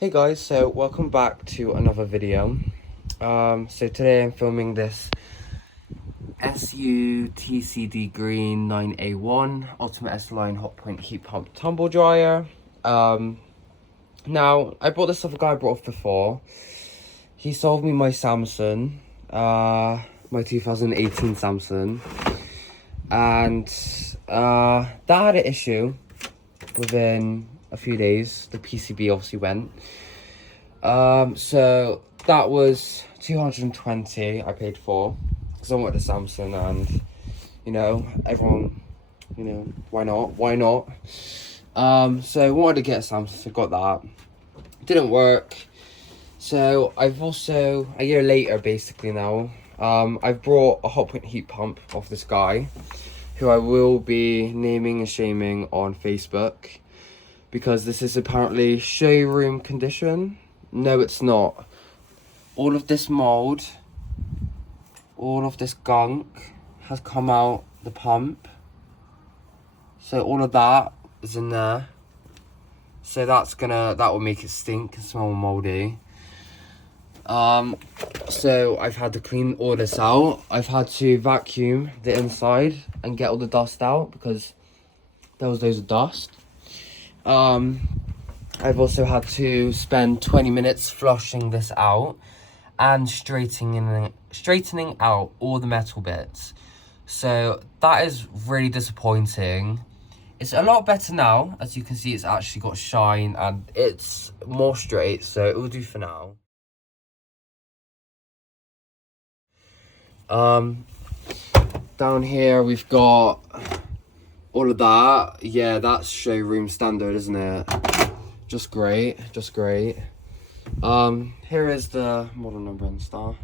Hey guys, so welcome back to another video. So today I'm filming this SUTCD GREEN9A1 Ultimate S-Line Hotpoint Heat Pump Tumble Dryer. Now, I bought this off a guy I brought off before. He sold me my Samsung, my 2018 Samsung. And that had an issue within a few days. The PCB obviously went. So that was 220 I paid for because I wanted a Samsung, and you know, everyone, you know, why not? So I wanted to get a Samsung, so got that. Didn't work. So I've also, a year later basically now, I've brought a Hotpoint heat pump off this guy who I will be naming and shaming on Facebook, because this is apparently showroom condition. No, it's not. All of this mold, all of this gunk has come out the pump. So all of that is in there. So that will make it stink and smell moldy. So I've had to clean all this out. I've had to vacuum the inside and get all the dust out because there was loads of dust. I've also had to spend 20 minutes flushing this out and straightening out all the metal bits. So that is really disappointing. It's a lot better now. As you can see, it's actually got shine and it's more straight, so it will do for now. Down here we've got all of that. Yeah, that's showroom standard, isn't it? Just great. Here is the model number and stuff.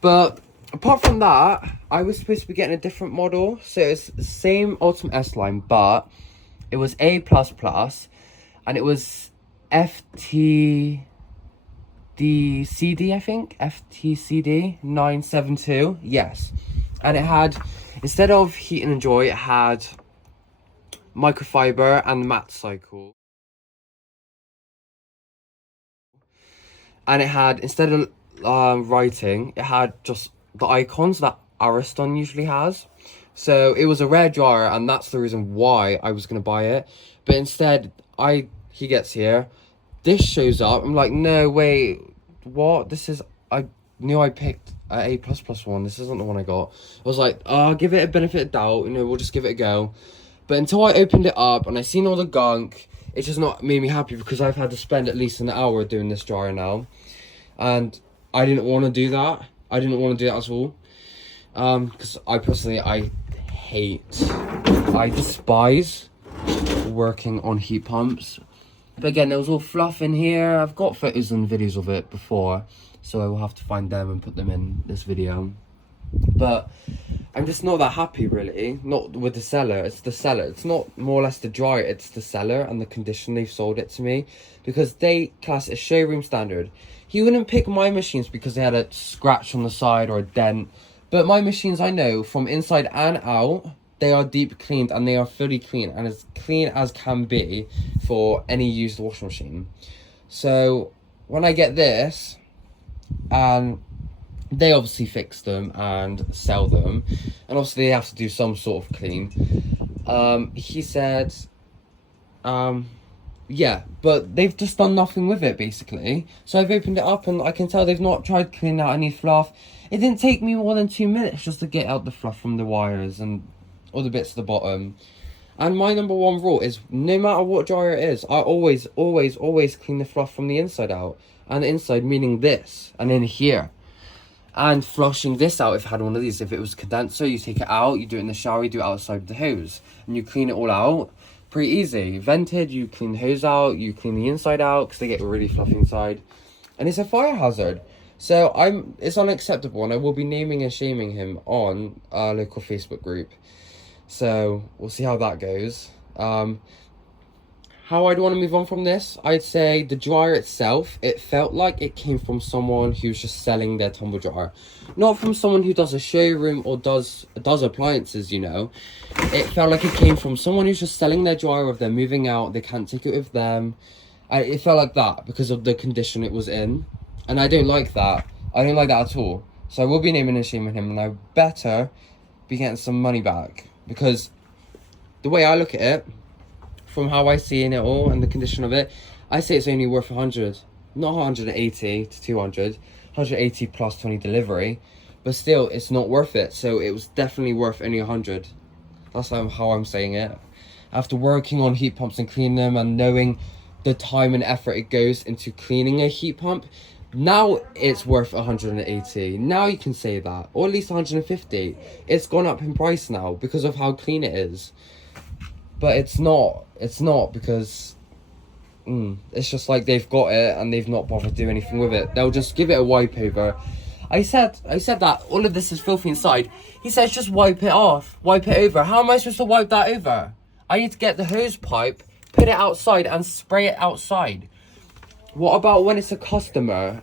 But apart from that, I was supposed to be getting a different model. So it's the same Ultimate S-Line, but it was A++, and it was FTDCD, I think? FTCD 972, yes. And it had, instead of heat and enjoy, it had microfiber and matte cycle. And it had, instead of writing, it had just the icons that Ariston usually has. So it was a rare dryer, and that's the reason why I was going to buy it. But instead, he gets here, this shows up. I'm like, no, wait, what? This is, I knew I picked an A++ one. This isn't the one I got. I was like, I'll give it a benefit of doubt, you know, we'll just give it a go. But until I opened it up and I seen all the gunk, it's just not made me happy, because I've had to spend at least an hour doing this dryer now. And I didn't want to do that. I didn't want to do that at all. Because I despise working on heat pumps. But again, there was all fluff in here. I've got photos and videos of it before, so I will have to find them and put them in this video. But I'm just not that happy, really. Not with the seller. It's the seller. It's not more or less the dryer. It's the seller and the condition they've sold it to me, because they class it as showroom standard. He wouldn't pick my machines because they had a scratch on the side or a dent. But my machines, I know from inside and out, they are deep cleaned and they are fully clean, and as clean as can be for any used washing machine. So when I get this, and they obviously fix them and sell them, and obviously they have to do some sort of clean. He said, yeah, but they've just done nothing with it, basically. So I've opened it up and I can tell they've not tried cleaning out any fluff. It didn't take me more than 2 minutes just to get out the fluff from the wires and all the bits at the bottom. And my number one rule is, no matter what dryer it is, I always clean the fluff from the inside out. And the inside meaning this, and in here. And flushing this out, if I had one of these, if it was condenser, you take it out, you do it in the shower, you do it outside with the hose. And you clean it all out. Pretty easy. Vented, you clean the hose out, you clean the inside out, because they get really fluffy inside. And it's a fire hazard. So it's unacceptable, and I will be naming and shaming him on our local Facebook group. So we'll see how that goes. how I'd want to move on from this, I'd say the dryer itself, it felt like it came from someone who's just selling their tumble dryer. Not from someone who does a showroom or does appliances, you know. It felt like it came from someone who's just selling their dryer. If they're moving out, they can't take it with them. It felt like that because of the condition it was in. And I don't like that. I don't like that at all. So I will be naming and shaming him, and I better be getting some money back. Because the way I look at it, from how I see in it all and the condition of it, I say it's only worth 100, not 180 to 200, 180 plus 20 delivery, but still it's not worth it. So it was definitely worth only 100. That's how I'm saying it. After working on heat pumps and cleaning them and knowing the time and effort it goes into cleaning a heat pump, now it's worth 180. Now you can say that, or at least 150. It's gone up in price now because of how clean it is. But it's not because it's just like they've got it and they've not bothered to do anything with it. They'll just give it a wipe over. I said that all of this is filthy inside. He says just wipe it off, wipe it over. How am I supposed to wipe that over? I need to get the hose pipe, put it outside and spray it outside. What about when it's a customer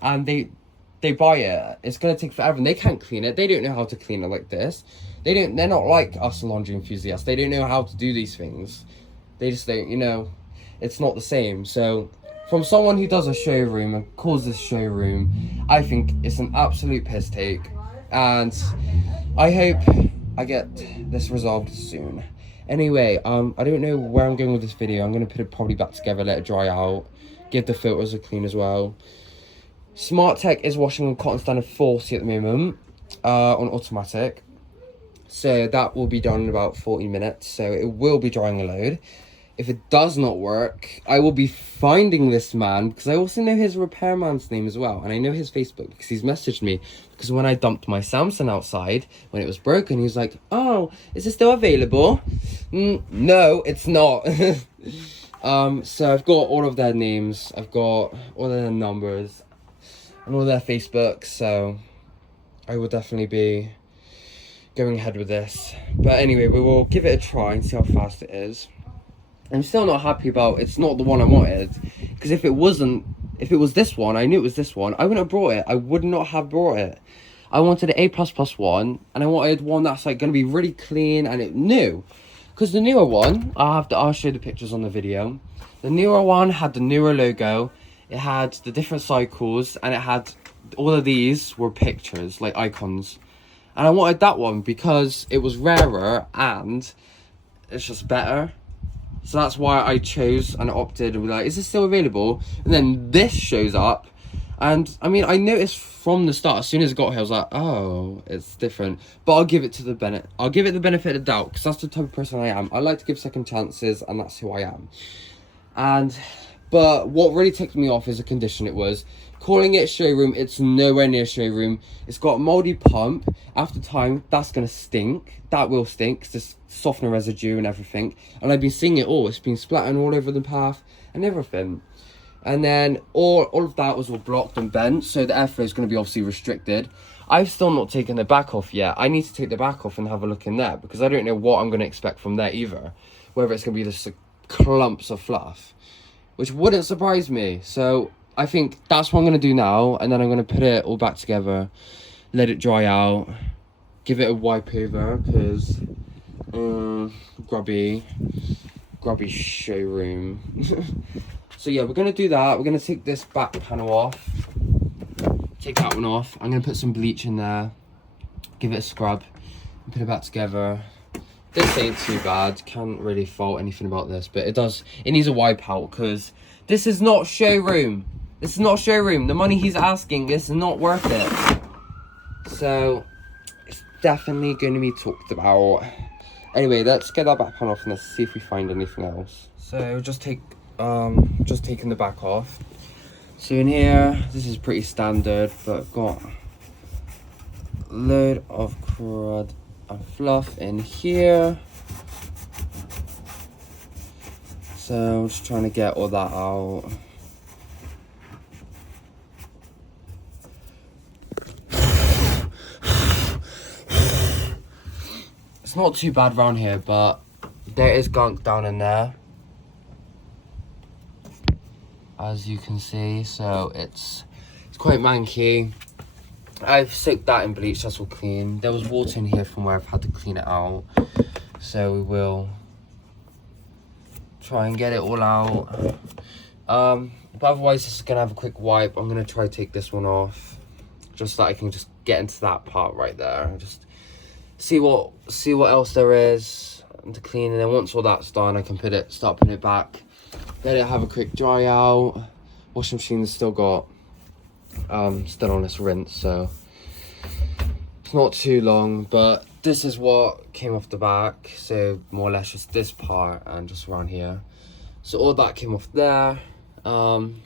and they buy it? It's gonna take forever and they can't clean it. They don't know how to clean it like this. They're not like us laundry enthusiasts. They don't know how to do these things. They just don't, you know, it's not the same. So from someone who does a showroom and calls this showroom, I think it's an absolute piss take. And I hope I get this resolved soon. Anyway, I don't know where I'm going with this video. I'm going to put it probably back together, let it dry out, give the filters a clean as well. Smart Tech is washing on cotton standard 40 at the moment, on automatic. So that will be done in about 40 minutes. So it will be drying a load. If it does not work, I will be finding this man, because I also know his repairman's name as well. And I know his Facebook because he's messaged me. Because when I dumped my Samsung outside, when it was broken, he was like, oh, is it still available? No, it's not. So I've got all of their names. I've got all of their numbers and all their Facebooks. So I will definitely be going ahead with this. But anyway, we will give it a try and see how fast it is. I'm still not happy about it's not the one I wanted, because if it was this one, I knew it was this one, I wouldn't have brought it. I would not have brought it. I wanted an A++ one, and I wanted one that's like going to be really clean and it new. Because the newer one, I'll show the pictures on the video. The newer one had the newer logo, it had the different cycles, and it had all of these were pictures, like icons. And I wanted that one because it was rarer and it's just better. So that's why I chose and opted and be like, is this still available? And then this shows up. And I mean, I noticed from the start, as soon as it got here, I was like, oh, it's different. But I'll give it the benefit of the doubt, because that's the type of person I am. I like to give second chances, and that's who I am. But what really ticked me off is the condition it was. Calling it showroom, it's nowhere near showroom. It's got a mouldy pump. After time, that's going to stink. That will stink, because there's softener residue and everything. And I've been seeing it all. It's been splattering all over the path and everything. And then all of that was all blocked and bent, so the airflow is going to be obviously restricted. I've still not taken the back off yet. I need to take the back off and have a look in there, because I don't know what I'm going to expect from there either. Whether it's going to be just clumps of fluff, which wouldn't surprise me. So I think that's what I'm going to do now, and then I'm going to put it all back together, let it dry out, give it a wipe over, because grubby showroom. So yeah, we're going to do that. We're going to take this back panel off, take that one off. I'm going to put some bleach in there, give it a scrub, and put it back together. This ain't too bad, can't really fault anything about this, but it needs a wipe out, because this is not showroom. This is not showroom. The money he's asking is not worth it. So it's definitely going to be talked about. Anyway, let's get that back panel off and let's see if we find anything else. So just taking the back off. So in here, this is pretty standard, but I've got a load of crud and fluff in here. So I'm just trying to get all that out. It's not too bad around here, but there is gunk down in there. as you can see. So it's quite manky. I've soaked that in bleach, that's all clean. There was water in here from where I've had to clean it out. So we will try and get it all out. But otherwise, just gonna have a quick wipe. I'm gonna try to take this one off, just so I can just get into that part right there. Just see what else there is to clean, and then once all that's done, I can start putting it back. Let it have a quick dry out. Washing machine has still got still on this rinse, so it's not too long. But this is what came off the back, so more or less just this part and just around here. So all that came off there, and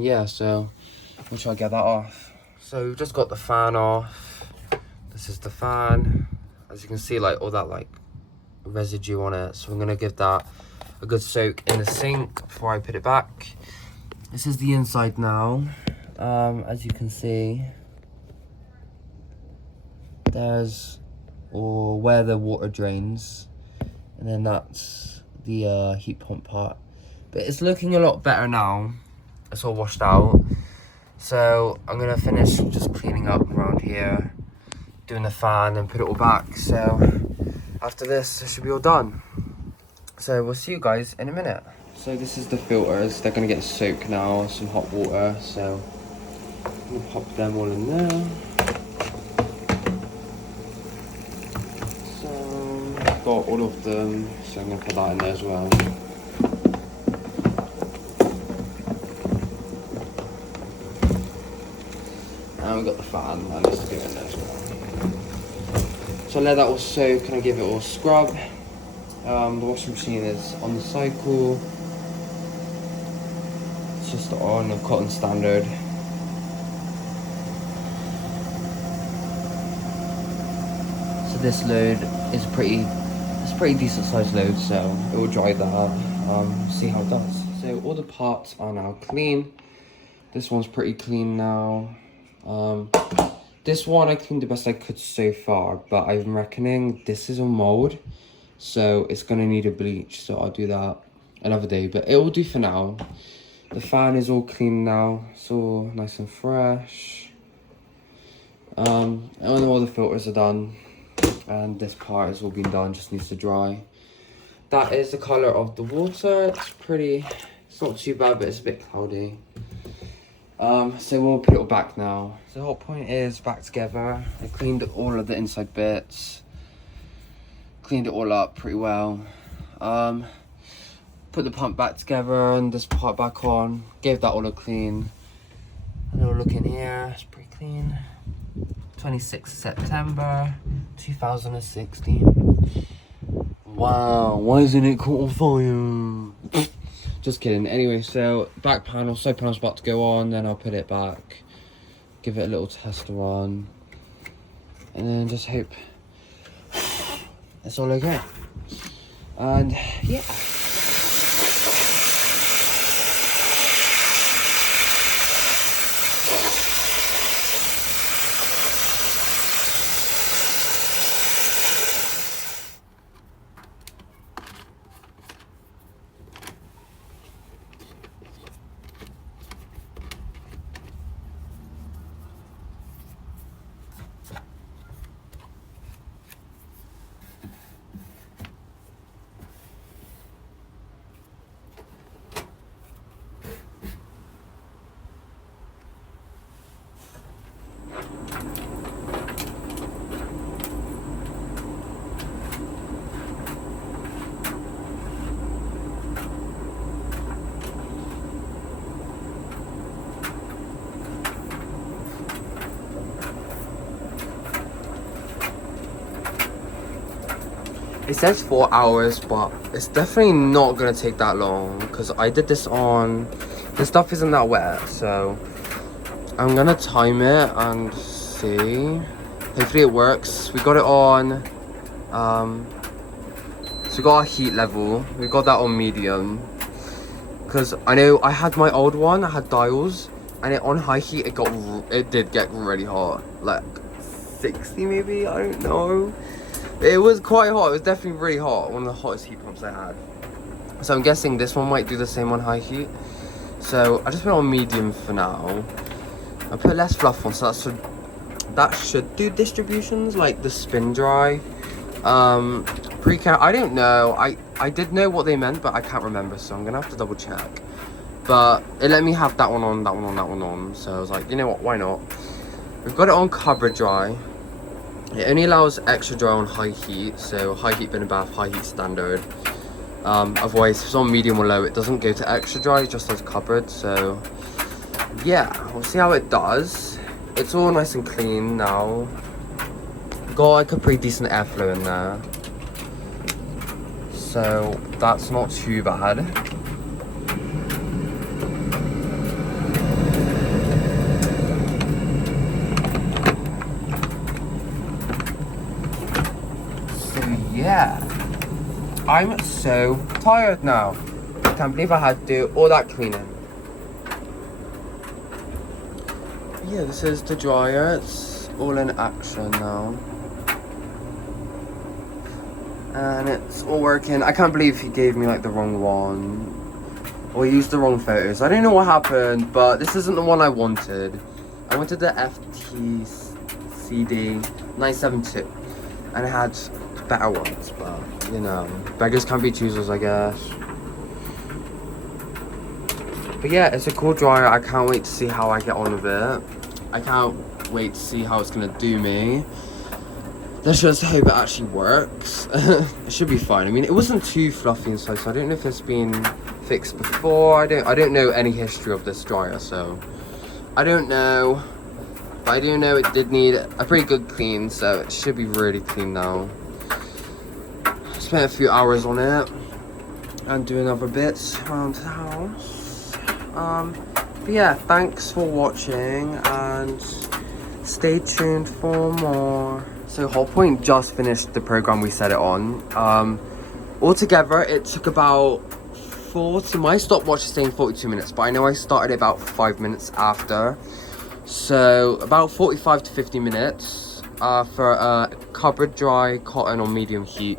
yeah, so we'll try to get that off. So we've just got the fan off. This is the fan. As you can see, like all that like residue on it, so I'm gonna give that a good soak in the sink before I put it back. This is the inside now. As you can see, there's where the water drains, and then that's the heat pump part. But it's looking a lot better now. It's all washed out. So I'm gonna finish just cleaning up around here, doing the fan, and put it all back. So after this, it should be all done. So we'll see you guys in a minute. So this is the filters. They're gonna get soaked now, some hot water. So I'm gonna pop them all in there. So I've got all of them, so I'm gonna put that in there as well. And we've got the fan, that needs to go in there as well. So I let that all soak and I give it all a scrub. The washing machine is on the cycle. It's just on a cotton standard. So this load is a pretty decent sized load, so it will dry that. See how it does. So all the parts are now clean. This one's pretty clean now. This one I cleaned the best I could so far, but I'm reckoning this is a mold, so it's gonna need a bleach, so I'll do that another day, but it will do for now. The fan is all clean now, it's all nice and fresh. And all the filters are done, and this part has all been done, just needs to dry. That is the color of the water. It's not too bad, but it's a bit cloudy. So we'll put it all back now. So Hotpoint is back together. I cleaned all of the inside bits, cleaned it all up pretty well. Put the pump back together and this part back on, gave that all a clean. A little look in here, it's pretty clean. 26th September 2016. Wow, why isn't it caught on fire? Just kidding. Anyway, so back panel, side panel's about to go on, then I'll put it back, give it a little tester on, and then just hope it's all okay. And yeah. It says 4 hours, but it's definitely not gonna take that long because I did this on, the stuff isn't that wet, so I'm gonna time it and see. Hopefully it works. We got it on, so we got our heat level. We got that on medium because I know I had my old one, I had dials, and on high heat it did get really hot, like 60 maybe, I don't know. It was quite hot. It was definitely really hot. One of the hottest heat pumps I had. So I'm guessing this one might do the same on high heat. So I just put it on medium for now. I put less fluff on, so that should do distributions, like the spin dry. Pre-care, I don't know. I did know what they meant, but I can't remember, so I'm gonna have to double check. But it let me have that one on, that one on, that one on. So I was like, you know what, why not? We've got it on cover dry. It only allows extra dry on high heat, so high heat bin and bath, high heat standard. Otherwise, if it's on medium or low, it doesn't go to extra dry, it just does covered. So yeah, we'll see how it does. It's all nice and clean now. Got like a pretty decent airflow in there, so that's not too bad. Yeah, I'm so tired now. I can't believe I had to do all that cleaning. Yeah, this is the dryer. It's all in action now. And it's all working. I can't believe he gave me like the wrong one. Or he used the wrong photos. I don't know what happened, but this isn't the one I wanted. I wanted the SUTCD GREEN9A1. And it had better ones, but you know, beggars can't be choosers, I guess. But yeah, it's a cool dryer. I can't wait to see how I get on with it. I can't wait to see how it's gonna do me. Let's just hope it actually works. It should be fine. I mean, it wasn't too fluffy inside, so I don't know if it's been fixed before. I don't know any history of this dryer, so I don't know. But I do know it did need a pretty good clean, so it should be really clean now. Spent a few hours on it and doing other bits around the house. But yeah, thanks for watching and stay tuned for more. So Hotpoint just finished the program we set it on. Altogether, it took about 40. My stopwatch is saying 42 minutes, but I know I started about 5 minutes after. So about 45 to 50 minutes for covered dry cotton on medium heat.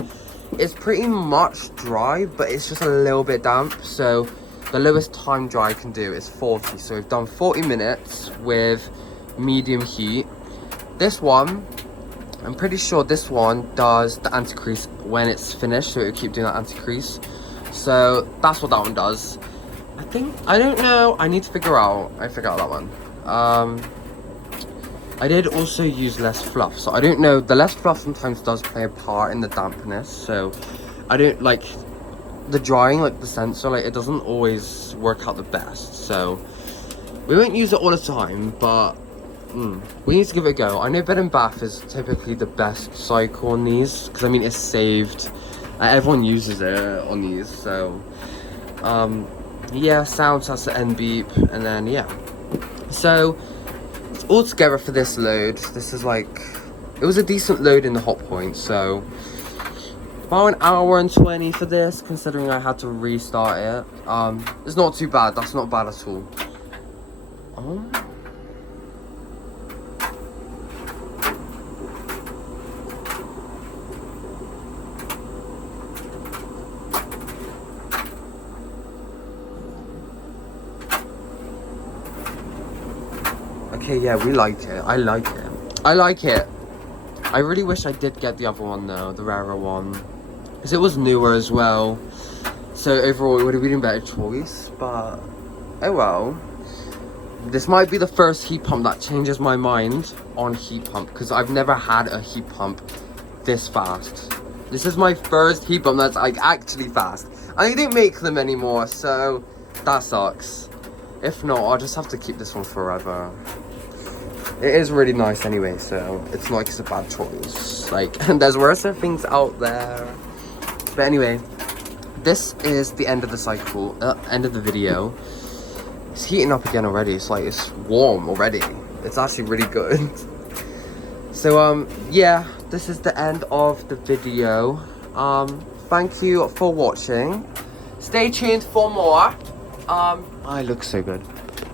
It's pretty much dry, but it's just a little bit damp. So the lowest time dry I can do is 40. So we've done 40 minutes with medium heat. This one, I'm pretty sure this one does the anti-crease when it's finished, so it'll keep doing that anti-crease. So that's what that one does. I don't know, I need to figure out. I figured out that one. I did also use less fluff, so I don't know, the less fluff sometimes does play a part in the dampness, so I don't like the drying, like the sensor, like it doesn't always work out the best. So we won't use it all the time, but we need to give it a go. I know bed and bath is typically the best cycle on these, because I mean it's saved, everyone uses it on these. So yeah, sounds has the end beep, and then yeah, so all together for this load, this is like, it was a decent load in the Hotpoint, so about an hour and 20 for this, considering I had to restart it. It's not too bad. That's not bad at all. Okay, yeah, we like it. I like it. I like it. I really wish I did get the other one though, the rarer one, because it was newer as well. So overall, it would have been a better choice. But oh well. This might be the first heat pump that changes my mind on heat pump, because I've never had a heat pump this fast. This is my first heat pump that's like actually fast. And they don't make them anymore, so that sucks. If not, I'll just have to keep this one forever. It is really nice anyway, so it's not like it's a bad choice. Like, there's worse things out there. But anyway, this is the end of the cycle, end of the video. It's heating up again already. It's like, it's warm already. It's actually really good. So, yeah, this is the end of the video. Thank you for watching. Stay tuned for more. I look so good.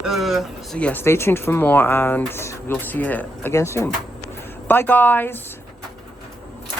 So yeah, stay tuned for more, and we'll see you again soon. Bye guys.